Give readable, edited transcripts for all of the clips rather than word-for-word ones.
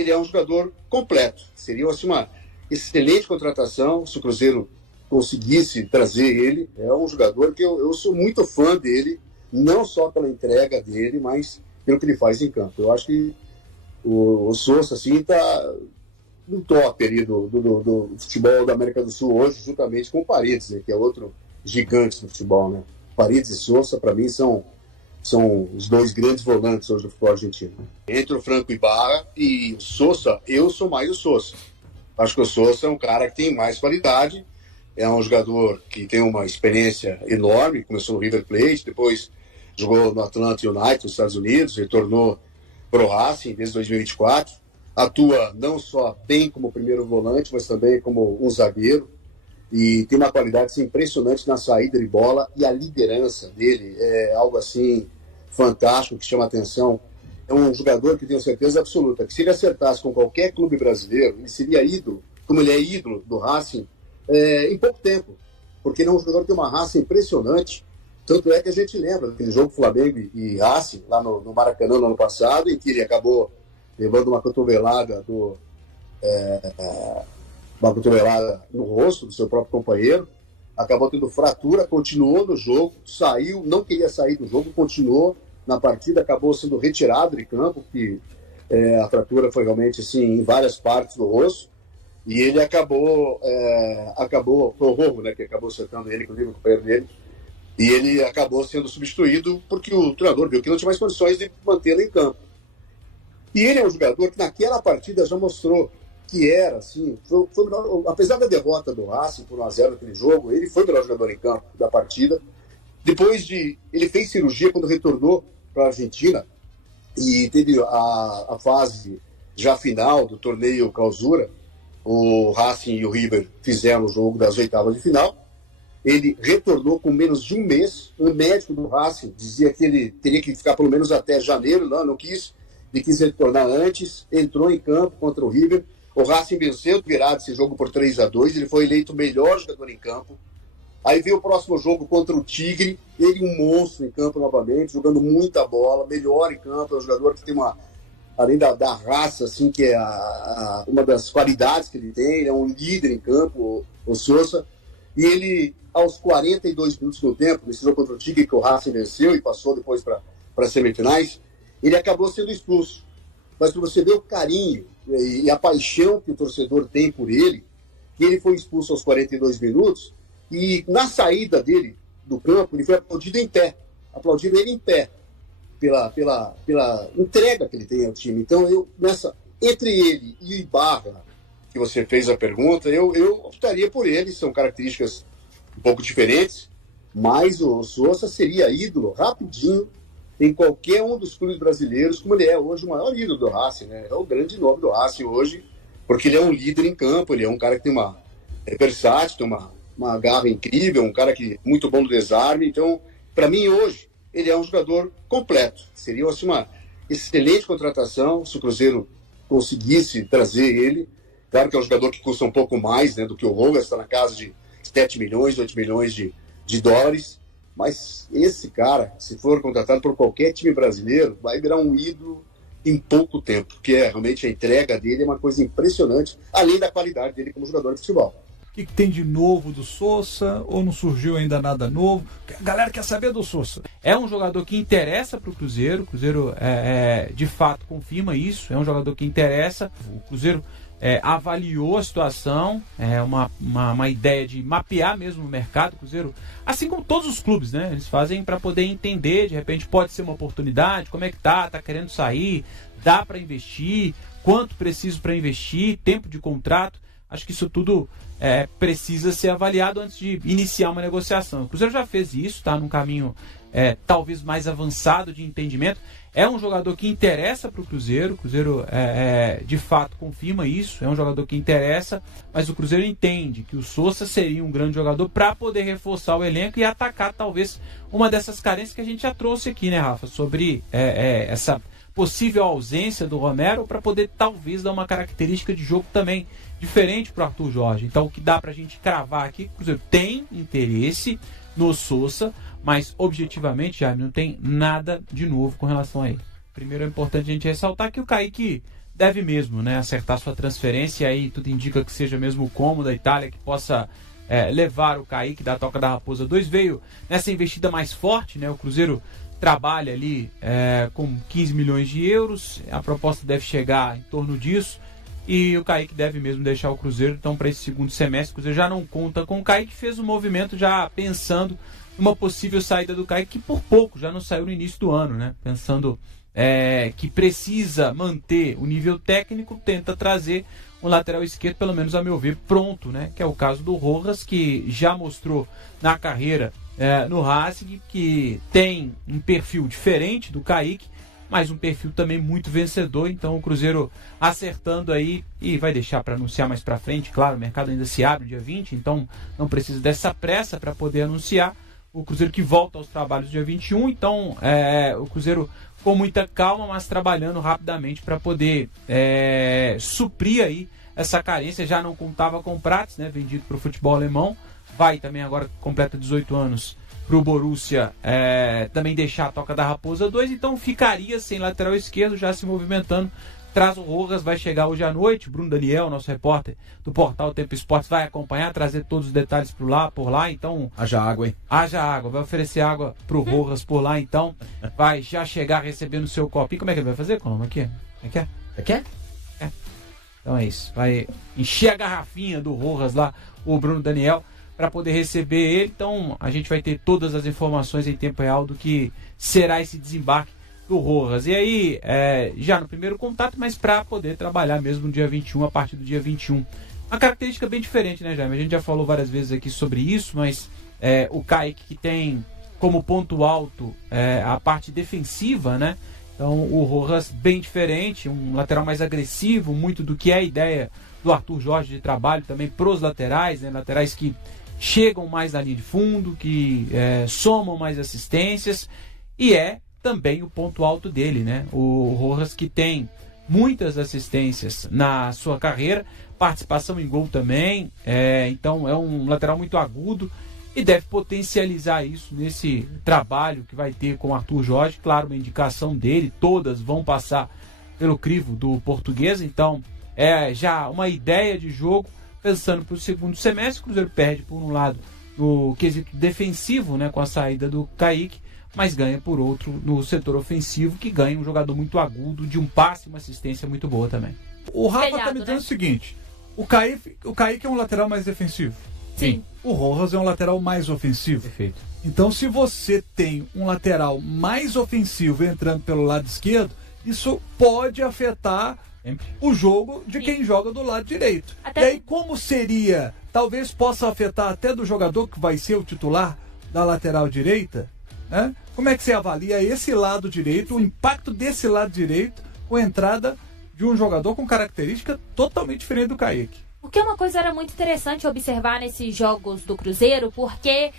ele é um jogador completo. Seria assim, uma excelente contratação se o Cruzeiro conseguisse trazer ele. É um jogador que eu sou muito fã dele, não só pela entrega dele, mas pelo que ele faz em campo. Eu acho que o Sousa assim, está no top ali do futebol da América do Sul hoje, juntamente com o Paredes, né, que é outro gigante do futebol. Né? Paredes e Sousa, para mim, são os dois grandes volantes hoje do futebol argentino. Entre o Franco Ibarra e o Sousa, eu sou mais o Sousa. Acho que o Sousa é um cara que tem mais qualidade, é um jogador que tem uma experiência enorme, começou no River Plate, depois jogou no Atlanta United, nos Estados Unidos, retornou para o Racing desde 2024, atua não só bem como primeiro volante, mas também como um zagueiro, e tem uma qualidade assim, impressionante na saída de bola, e a liderança dele é algo assim fantástico, que chama a atenção. É um jogador que tenho certeza absoluta que se ele acertasse com qualquer clube brasileiro, ele seria ídolo, como ele é ídolo do Racing, em pouco tempo, porque ele é um jogador que tem uma raça impressionante. Tanto é que a gente lembra daquele jogo Flamengo e Racing, lá no Maracanã no ano passado, em que ele acabou levando uma cotovelada no rosto do seu próprio companheiro, acabou tendo fratura, continuou no jogo, saiu, não queria sair do jogo, continuou na partida, acabou sendo retirado de campo, porque a fratura foi realmente assim, em várias partes do rosto, e ele acabou foi o Rojo, né, que acabou acertando ele, inclusive o companheiro dele, e ele acabou sendo substituído porque o treinador viu que não tinha mais condições de mantê-lo em campo. E ele é um jogador que naquela partida já mostrou que era, assim, foi melhor, apesar da derrota do Racing por 1-0 naquele jogo, ele foi o melhor jogador em campo da partida. Ele fez cirurgia quando retornou para a Argentina e teve a fase já final do torneio Clausura. O Racing e o River fizeram o jogo das oitavas de final. Ele retornou com menos de um mês. O médico do Racing dizia que ele teria que ficar pelo menos até janeiro, não quis. Ele quis retornar antes, entrou em campo contra o River. O Racing venceu virado esse jogo por 3-2. Ele foi eleito o melhor jogador em campo. Aí veio o próximo jogo contra o Tigre. Ele um monstro em campo novamente, jogando muita bola, melhor em campo. É um jogador que tem além da raça, assim, que é uma das qualidades que ele tem. Ele é um líder em campo, o Sousa. E ele, aos 42 minutos do tempo, nesse jogo contra o Tigre, que o Racing venceu e passou depois para as semifinais, ele acabou sendo expulso. Mas para você ver o carinho e a paixão que o torcedor tem por ele, que ele foi expulso aos 42 minutos, e na saída dele do campo, ele foi aplaudido em pé. Aplaudido ele em pé, pela entrega que ele tem ao time. Então, entre ele e o Ibarra, que você fez a pergunta, eu optaria por ele. São características um pouco diferentes, mas o Sousa seria ídolo rapidinho em qualquer um dos clubes brasileiros, como ele é hoje o maior ídolo do Racing, né? É o grande nome do Racing hoje, porque ele é um líder em campo, ele é um cara que tem é versátil, tem uma garra incrível, um cara que muito bom no desarme. Então, para mim hoje, ele é um jogador completo. Seria assim, uma excelente contratação se o Cruzeiro conseguisse trazer ele. Claro que é um jogador que custa um pouco mais, né, do que o Rojas, está na casa de 7 milhões, 8 milhões de dólares. Mas esse cara, se for contratado por qualquer time brasileiro, vai virar um ídolo em pouco tempo. Porque realmente a entrega dele é uma coisa impressionante, além da qualidade dele como jogador de futebol. O que tem de novo do Sousa? Ou não surgiu ainda nada novo? A galera quer saber do Sousa. É um jogador que interessa para o Cruzeiro. O Cruzeiro, de fato, confirma isso. É um jogador que interessa. O Cruzeiro avaliou a situação. É uma ideia de mapear mesmo o mercado. O Cruzeiro, assim como todos os clubes, né? Eles fazem para poder entender. De repente pode ser uma oportunidade. Como é que tá querendo sair? Dá para investir? Quanto preciso para investir? Tempo de contrato? Acho que isso tudo precisa ser avaliado antes de iniciar uma negociação. O Cruzeiro já fez isso, está num caminho talvez mais avançado de entendimento. É um jogador que interessa para o Cruzeiro de fato confirma isso, é um jogador que interessa, mas o Cruzeiro entende que o Sousa seria um grande jogador para poder reforçar o elenco e atacar talvez uma dessas carências que a gente já trouxe aqui, né, Rafa, sobre essa possível ausência do Romero, para poder talvez dar uma característica de jogo também diferente para o Arthur Jorge. Então o que dá para a gente cravar aqui, o Cruzeiro tem interesse no Sousa, mas objetivamente, Jaime, não tem nada de novo com relação a ele. Primeiro é importante a gente ressaltar que o Kaique deve mesmo, né, acertar sua transferência, e aí tudo indica que seja mesmo o Como da Itália que possa levar o Kaique da Toca da Raposa 2. Veio nessa investida mais forte, né, o Cruzeiro trabalha ali com 15 milhões de euros, a proposta deve chegar em torno disso, e o Kaique deve mesmo deixar o Cruzeiro. Então, para esse segundo semestre, o Cruzeiro já não conta com o Kaique, fez um movimento já pensando numa possível saída do Kaique, que por pouco já não saiu no início do ano, né? Pensando que precisa manter o nível técnico, tenta trazer um lateral esquerdo, pelo menos a meu ver, pronto, né? Que é o caso do Rojas, que já mostrou na carreira no Racing, que tem um perfil diferente do Kaique, mas um perfil também muito vencedor. Então o Cruzeiro acertando aí, e vai deixar para anunciar mais para frente, claro, o mercado ainda se abre no dia 20, então não precisa dessa pressa para poder anunciar. O Cruzeiro que volta aos trabalhos no dia 21, então o Cruzeiro com muita calma, mas trabalhando rapidamente para poder suprir aí essa carência. Já não contava com o Prats, né, vendido para o futebol alemão, vai também agora, completa 18 anos, para o Borussia também deixar a Toca da Raposa 2, então ficaria sem lateral esquerdo, já se movimentando. Traz o Rojas, vai chegar hoje à noite. Bruno Daniel, nosso repórter do portal Tempo Esportes, vai acompanhar, trazer todos os detalhes por lá. Então, haja água, hein? Haja água, vai oferecer água pro Rojas por lá, então vai já chegar recebendo o seu copinho. Como é que ele vai fazer, Colombo? Aqui? Quer? Então é isso, vai encher a garrafinha do Rojas lá, o Bruno Daniel, para poder receber ele. Então a gente vai ter todas as informações em tempo real do que será esse desembarque do Rojas. E aí, já no primeiro contato, mas para poder trabalhar mesmo no dia 21, a partir do dia 21. Uma característica bem diferente, né, Jaime? A gente já falou várias vezes aqui sobre isso, mas o Kaique, que tem como ponto alto a parte defensiva, né? Então o Rojas bem diferente, um lateral mais agressivo, muito do que é a ideia do Arthur Jorge de trabalho também pros laterais, né? Laterais que chegam mais na linha de fundo, que somam mais assistências, e também o ponto alto dele, né? O Rojas, que tem muitas assistências na sua carreira, participação em gol também, então é um lateral muito agudo e deve potencializar isso nesse trabalho que vai ter com o Arthur Jorge. Claro, uma indicação dele, todas vão passar pelo crivo do português, então já uma ideia de jogo pensando para o segundo semestre. O Cruzeiro perde por um lado no quesito defensivo, né, com a saída do Kaique, mas ganha por outro no setor ofensivo, que ganha um jogador muito agudo, de um passe e uma assistência muito boa também. O Rafa tá me dizendo o seguinte: o Kaique é um lateral mais defensivo. Sim. O Rojas é um lateral mais ofensivo. Perfeito. Então, se você tem um lateral mais ofensivo entrando pelo lado esquerdo, isso pode afetar o jogo de quem joga do lado direito. E aí, como seria? Talvez possa afetar até do jogador que vai ser o titular da lateral direita, né? Como é que você avalia esse lado direito, o impacto desse lado direito com a entrada de um jogador com característica totalmente diferente do Kaique? Porque uma coisa era muito interessante observar nesses jogos do Cruzeiro, porque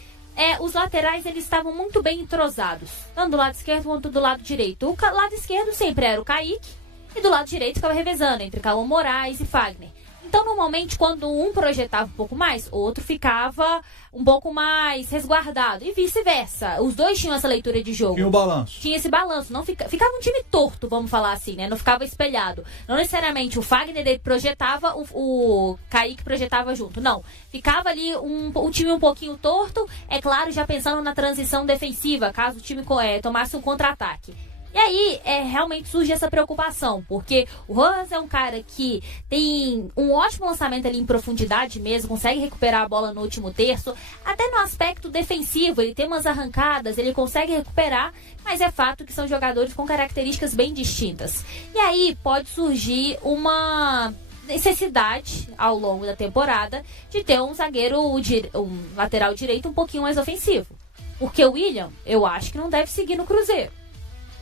os laterais eles estavam muito bem entrosados, tanto do lado esquerdo quanto do lado direito. O lado esquerdo sempre era o Kaique, e do lado direito ficava revezando entre Cauã Moraes e Fagner. Então, normalmente, quando um projetava um pouco mais, o outro ficava um pouco mais resguardado. E vice-versa. Os dois tinham essa leitura de jogo. Tinha o balanço. Tinha esse balanço. Não ficava um time torto, vamos falar assim, né? Não ficava espelhado. Não necessariamente o Fagner ele projetava, o Kaique projetava junto. Não. Ficava ali um time um pouquinho torto, é claro, já pensando na transição defensiva, caso o time tomasse um contra-ataque. E aí, realmente surge essa preocupação, porque o Rojas é um cara que tem um ótimo lançamento ali em profundidade mesmo, consegue recuperar a bola no último terço, até no aspecto defensivo, ele tem umas arrancadas, ele consegue recuperar, mas é fato que são jogadores com características bem distintas. E aí pode surgir uma necessidade ao longo da temporada de ter um um lateral direito um pouquinho mais ofensivo, porque o William, eu acho que não deve seguir no Cruzeiro.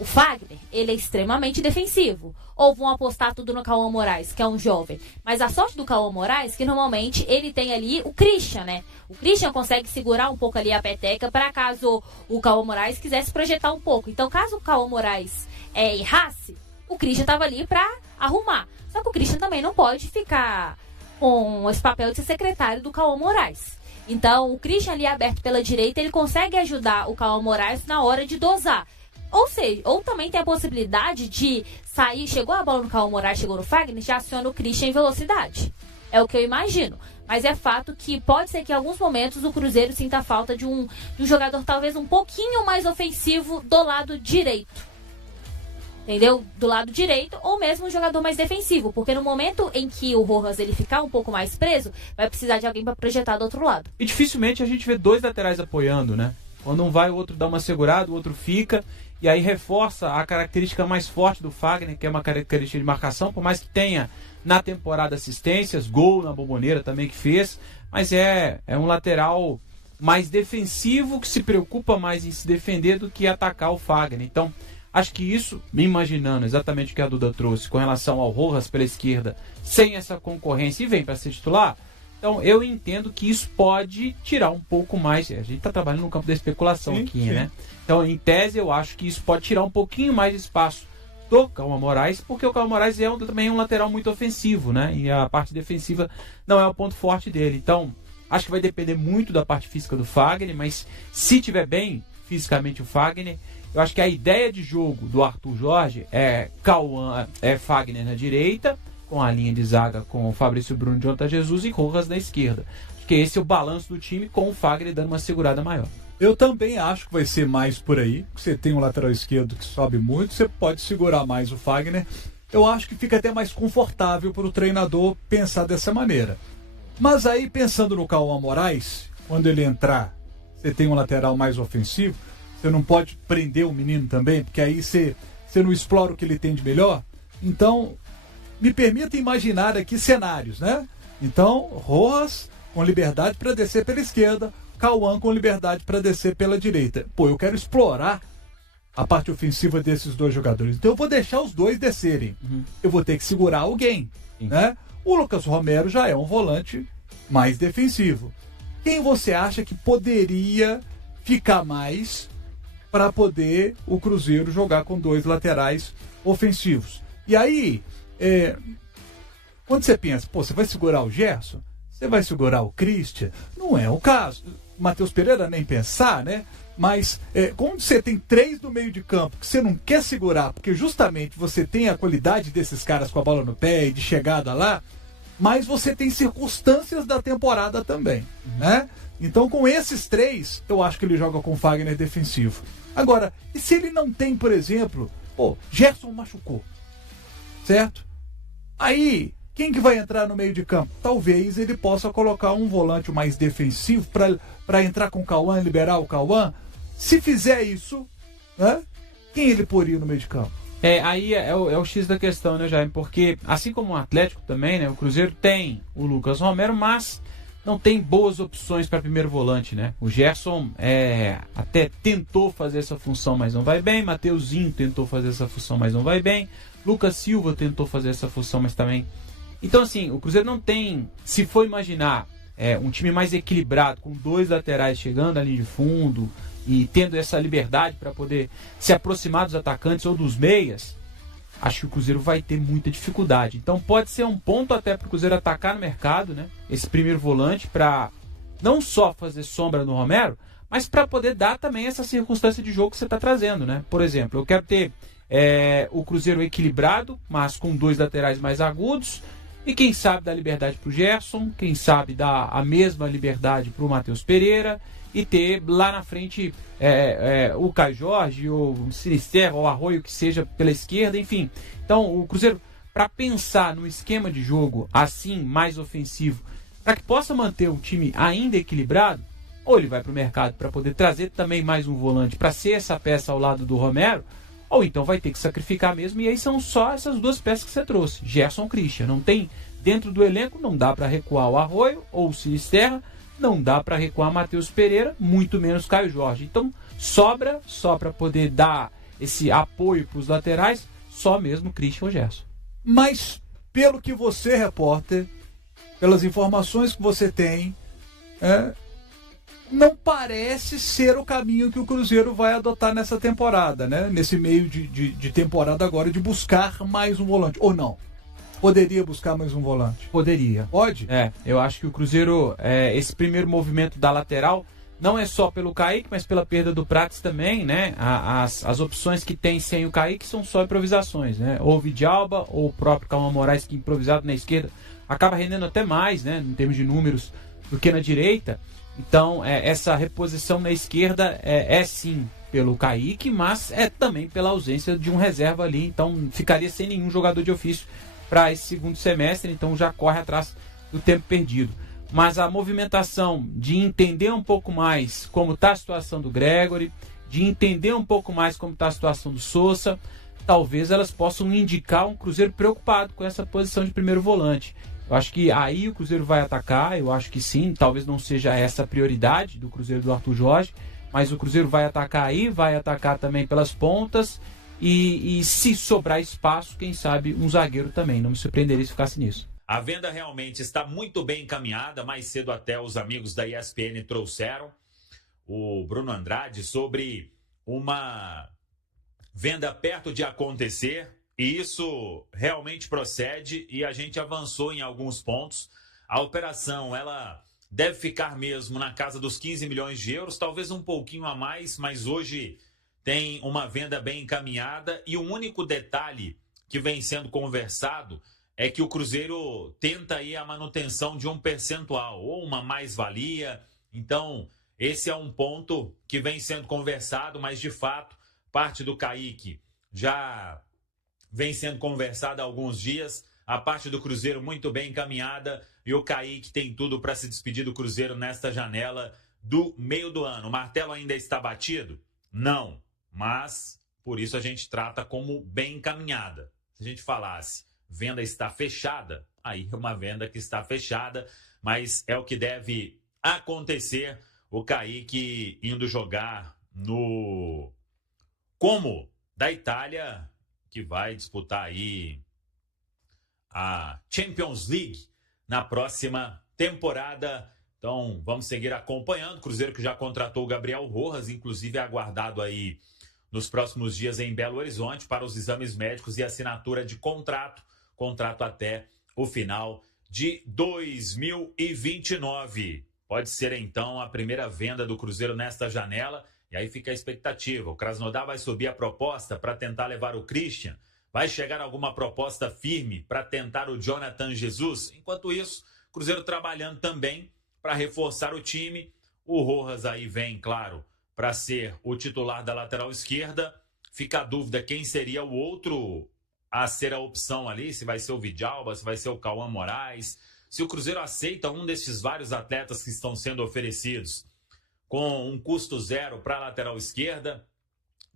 O Fagner, ele é extremamente defensivo. Ou vão apostar tudo no Cauã Moraes, que é um jovem. Mas a sorte do Cauã Moraes é que normalmente ele tem ali o Christian, né? O Christian consegue segurar um pouco ali a peteca para caso o Cauã Moraes quisesse projetar um pouco. Então, caso o Cauã Moraes errasse, o Christian estava ali para arrumar. Só que o Christian também não pode ficar com esse papel de ser secretário do Cauã Moraes. Então, o Christian ali aberto pela direita, ele consegue ajudar o Cauã Moraes na hora de dosar. Ou também tem a possibilidade de sair, chegou a bola no Cauã Moraes, chegou no Fagner, já aciona o Christian em velocidade. É o que eu imagino. Mas é fato que pode ser que em alguns momentos o Cruzeiro sinta falta de um jogador talvez um pouquinho mais ofensivo do lado direito. Entendeu? Do lado direito, ou mesmo um jogador mais defensivo. Porque no momento em que o Rojas ele ficar um pouco mais preso, vai precisar de alguém para projetar do outro lado. E dificilmente a gente vê dois laterais apoiando, né? Quando um vai, o outro dá uma segurada, o outro fica. E aí reforça a característica mais forte do Fagner, que é uma característica de marcação, por mais que tenha na temporada assistências, gol na Bombonera também que fez, mas é um lateral mais defensivo, que se preocupa mais em se defender do que atacar o Fagner. Então, acho que isso, me imaginando exatamente o que a Duda trouxe com relação ao Rojas pela esquerda, sem essa concorrência e vem para ser titular, então eu entendo que isso pode tirar um pouco mais. A gente está trabalhando no campo da especulação aqui, né? Então, em tese, eu acho que isso pode tirar um pouquinho mais de espaço do Cauã Moraes, porque o Cauã Moraes também é um lateral muito ofensivo, né? E a parte defensiva não é o ponto forte dele. Então, acho que vai depender muito da parte física do Fagner, mas se tiver bem fisicamente o Fagner, eu acho que a ideia de jogo do Arthur Jorge é Fagner na direita, com a linha de zaga com o Fabrício Bruno, Jonathan Jesus e Rojas na esquerda. Acho que esse é o balanço do time, com o Fagner dando uma segurada maior. Eu também acho que vai ser mais por aí. Você tem um lateral esquerdo que sobe muito, você pode segurar mais o Fagner. Eu acho que fica até mais confortável para o treinador pensar dessa maneira. Mas aí, pensando no Cauã Moraes, quando ele entrar, você tem um lateral mais ofensivo, você não pode prender o menino também, porque aí você não explora o que ele tem de melhor. Então, me permita imaginar aqui cenários, né? Então, Rojas com liberdade para descer pela esquerda, Cauã com liberdade para descer pela direita. Pô, eu quero explorar a parte ofensiva desses dois jogadores. Então eu vou deixar os dois descerem. Eu vou ter que segurar alguém, né? O Lucas Romero já é um volante mais defensivo. Quem você acha que poderia ficar mais para poder o Cruzeiro jogar com dois laterais ofensivos? E aí, quando você pensa, pô, você vai segurar o Gerson? Você vai segurar o Christian? Não é o caso. Matheus Pereira nem pensar, né? Mas quando você tem três no meio de campo que você não quer segurar, porque justamente você tem a qualidade desses caras com a bola no pé e de chegada lá, mas você tem circunstâncias da temporada também, né? Então com esses três, eu acho que ele joga com o Fagner defensivo. Agora, e se ele não tem, por exemplo, Gerson machucou, certo? Aí, quem que vai entrar no meio de campo? Talvez ele possa colocar um volante mais defensivo para entrar com o Cauã e liberar o Cauã. Se fizer isso, né, quem ele poria no meio de campo? Aí é o X da questão, né, Jaime? Porque, assim como o Atlético também, né, o Cruzeiro tem o Lucas Romero, mas não tem boas opções para primeiro volante, né? O Gerson até tentou fazer essa função, mas não vai bem. Mateuzinho tentou fazer essa função, mas não vai bem. Lucas Silva tentou fazer essa função, mas também... Então, assim, o Cruzeiro não tem... Se for imaginar um time mais equilibrado, com dois laterais chegando ali de fundo e tendo essa liberdade para poder se aproximar dos atacantes ou dos meias, acho que o Cruzeiro vai ter muita dificuldade. Então pode ser um ponto até para o Cruzeiro atacar no mercado, né? Esse primeiro volante, para não só fazer sombra no Romero, mas para poder dar também essa circunstância de jogo que você está trazendo, né? Por exemplo, eu quero ter o Cruzeiro equilibrado, mas com dois laterais mais agudos, e quem sabe dar liberdade para o Gerson, quem sabe dar a mesma liberdade para o Matheus Pereira, e ter lá na frente o Caio Jorge, ou o Sinisterra, ou o Arroio, que seja pela esquerda, enfim. Então o Cruzeiro, para pensar num esquema de jogo assim, mais ofensivo, para que possa manter o time ainda equilibrado, ou ele vai para o mercado para poder trazer também mais um volante para ser essa peça ao lado do Romero, ou então vai ter que sacrificar mesmo, e aí são só essas duas peças que você trouxe, Gerson e Christian. Não tem, dentro do elenco, não dá para recuar o Arroio ou o Sinisterra, não dá para recuar Matheus Pereira, muito menos Caio Jorge. Então sobra, só para poder dar esse apoio para os laterais, só mesmo Christian ou Gerson. Mas pelo que você, repórter, pelas informações que você tem, não parece ser o caminho que o Cruzeiro vai adotar nessa temporada, né? Nesse meio de temporada agora, de buscar mais um volante, ou não? Poderia buscar mais um volante? Poderia. Pode? Eu acho que o Cruzeiro, esse primeiro movimento da lateral, não é só pelo Kaique, mas pela perda do Prates também, né? As opções que tem sem o Kaique são só improvisações, né? Ou o Vidalba, ou o próprio Cauã Moraes, que improvisado na esquerda, acaba rendendo até mais, né? Em termos de números, do que na direita. Então, essa reposição na esquerda é sim pelo Kaique, mas é também pela ausência de um reserva ali. Então, ficaria sem nenhum jogador de ofício para esse segundo semestre. Então, já corre atrás do tempo perdido. Mas a movimentação de entender um pouco mais como está a situação do Gregory, de entender um pouco mais como está a situação do Sousa, talvez elas possam indicar um Cruzeiro preocupado com essa posição de primeiro volante. Eu acho que aí o Cruzeiro vai atacar, eu acho que sim, talvez não seja essa a prioridade do Cruzeiro do Arthur Jorge, mas o Cruzeiro vai atacar aí, vai atacar também pelas pontas e se sobrar espaço, quem sabe um zagueiro também. Não me surpreenderia se ficasse nisso. A venda realmente está muito bem encaminhada. Mais cedo até os amigos da ESPN trouxeram o Bruno Andrade sobre uma venda perto de acontecer. E isso realmente procede e a gente avançou em alguns pontos. A operação, ela deve ficar mesmo na casa dos 15 milhões de euros, talvez um pouquinho a mais, mas hoje tem uma venda bem encaminhada. E o único detalhe que vem sendo conversado é que o Cruzeiro tenta aí a manutenção de um percentual, ou uma mais-valia. Então, esse é um ponto que vem sendo conversado, mas de fato, parte do Kaique já vem sendo conversada há alguns dias. A parte do Cruzeiro muito bem encaminhada e o Kaique tem tudo para se despedir do Cruzeiro nesta janela do meio do ano. O martelo ainda está batido? Não, mas por isso a gente trata como bem encaminhada. Se a gente falasse venda está fechada, aí é uma venda que está fechada, mas é o que deve acontecer. O Kaique indo jogar no Como da Itália, que vai disputar aí a Champions League na próxima temporada. Então vamos seguir acompanhando. Cruzeiro que já contratou o Gabriel Rojas, inclusive é aguardado aí nos próximos dias em Belo Horizonte para os exames médicos e assinatura de contrato até o final de 2029. Pode ser então a primeira venda do Cruzeiro nesta janela. E aí fica a expectativa. O Krasnodar vai subir a proposta para tentar levar o Christian? Vai chegar alguma proposta firme para tentar o Jonathan Jesus? Enquanto isso, Cruzeiro trabalhando também para reforçar o time. O Rojas aí vem, claro, para ser o titular da lateral esquerda. Fica a dúvida quem seria o outro a ser a opção ali, se vai ser o Vidalba, se vai ser o Cauã Moraes. Se o Cruzeiro aceita um desses vários atletas que estão sendo oferecidos com um custo zero para a lateral esquerda.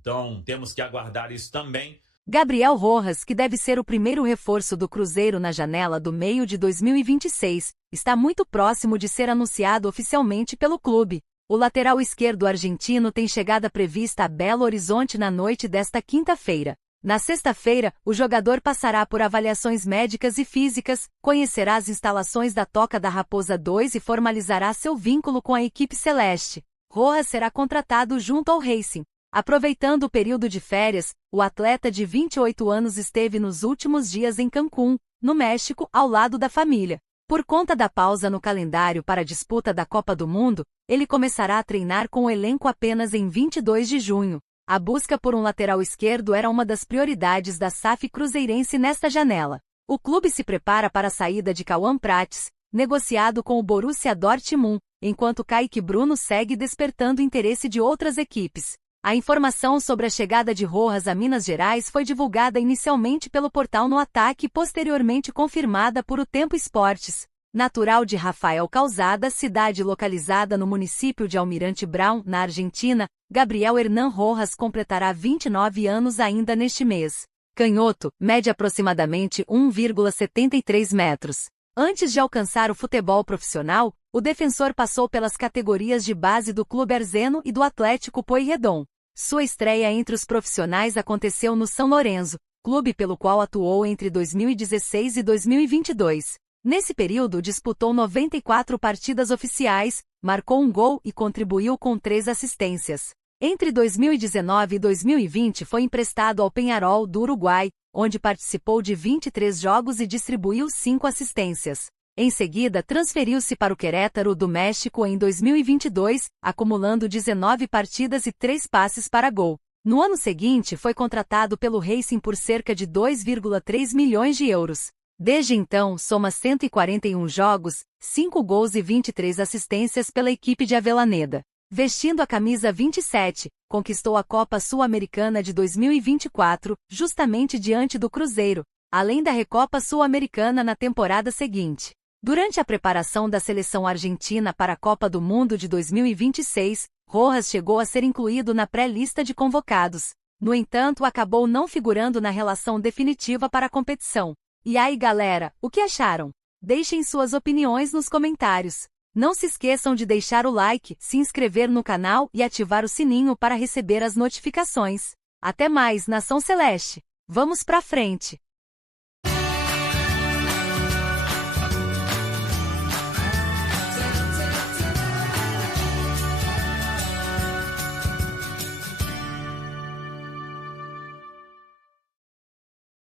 Então, temos que aguardar isso também. Gabriel Rojas, que deve ser o primeiro reforço do Cruzeiro na janela do meio de 2026, está muito próximo de ser anunciado oficialmente pelo clube. O lateral esquerdo argentino tem chegada prevista a Belo Horizonte na noite desta quinta-feira. Na sexta-feira, o jogador passará por avaliações médicas e físicas, conhecerá as instalações da Toca da Raposa 2 e formalizará seu vínculo com a equipe celeste. Rojas será contratado junto ao Racing. Aproveitando o período de férias, o atleta de 28 anos esteve nos últimos dias em Cancún, no México, ao lado da família. Por conta da pausa no calendário para a disputa da Copa do Mundo, ele começará a treinar com o elenco apenas em 22 de junho. A busca por um lateral esquerdo era uma das prioridades da SAF cruzeirense nesta janela. O clube se prepara para a saída de Cauã Prates, negociado com o Borussia Dortmund, enquanto Kaique Bruno segue despertando interesse de outras equipes. A informação sobre a chegada de Rojas a Minas Gerais foi divulgada inicialmente pelo portal No Ataque e posteriormente confirmada por O Tempo Esportes. Natural de Rafael Calzada, cidade localizada no município de Almirante Brown, na Argentina, Gabriel Hernan Rojas completará 29 anos ainda neste mês. Canhoto, mede aproximadamente 1,73 metros. Antes de alcançar o futebol profissional, o defensor passou pelas categorias de base do Clube Arzeno e do Atlético Pueyrredón. Sua estreia entre os profissionais aconteceu no São Lourenço, clube pelo qual atuou entre 2016 e 2022. Nesse período disputou 94 partidas oficiais, marcou um gol e contribuiu com 3 assistências. Entre 2019 e 2020 foi emprestado ao Peñarol do Uruguai, onde participou de 23 jogos e distribuiu 5 assistências. Em seguida, transferiu-se para o Querétaro do México em 2022, acumulando 19 partidas e 3 passes para gol. No ano seguinte, foi contratado pelo Racing por cerca de 2,3 milhões de euros. Desde então, soma 141 jogos, 5 gols e 23 assistências pela equipe de Avellaneda. Vestindo a camisa 27, conquistou a Copa Sul-Americana de 2024, justamente diante do Cruzeiro, além da Recopa Sul-Americana na temporada seguinte. Durante a preparação da seleção argentina para a Copa do Mundo de 2026, Rojas chegou a ser incluído na pré-lista de convocados. No entanto, acabou não figurando na relação definitiva para a competição. E aí, galera, o que acharam? Deixem suas opiniões nos comentários. Não se esqueçam de deixar o like, se inscrever no canal e ativar o sininho para receber as notificações. Até mais, Nação Celeste! Vamos pra frente!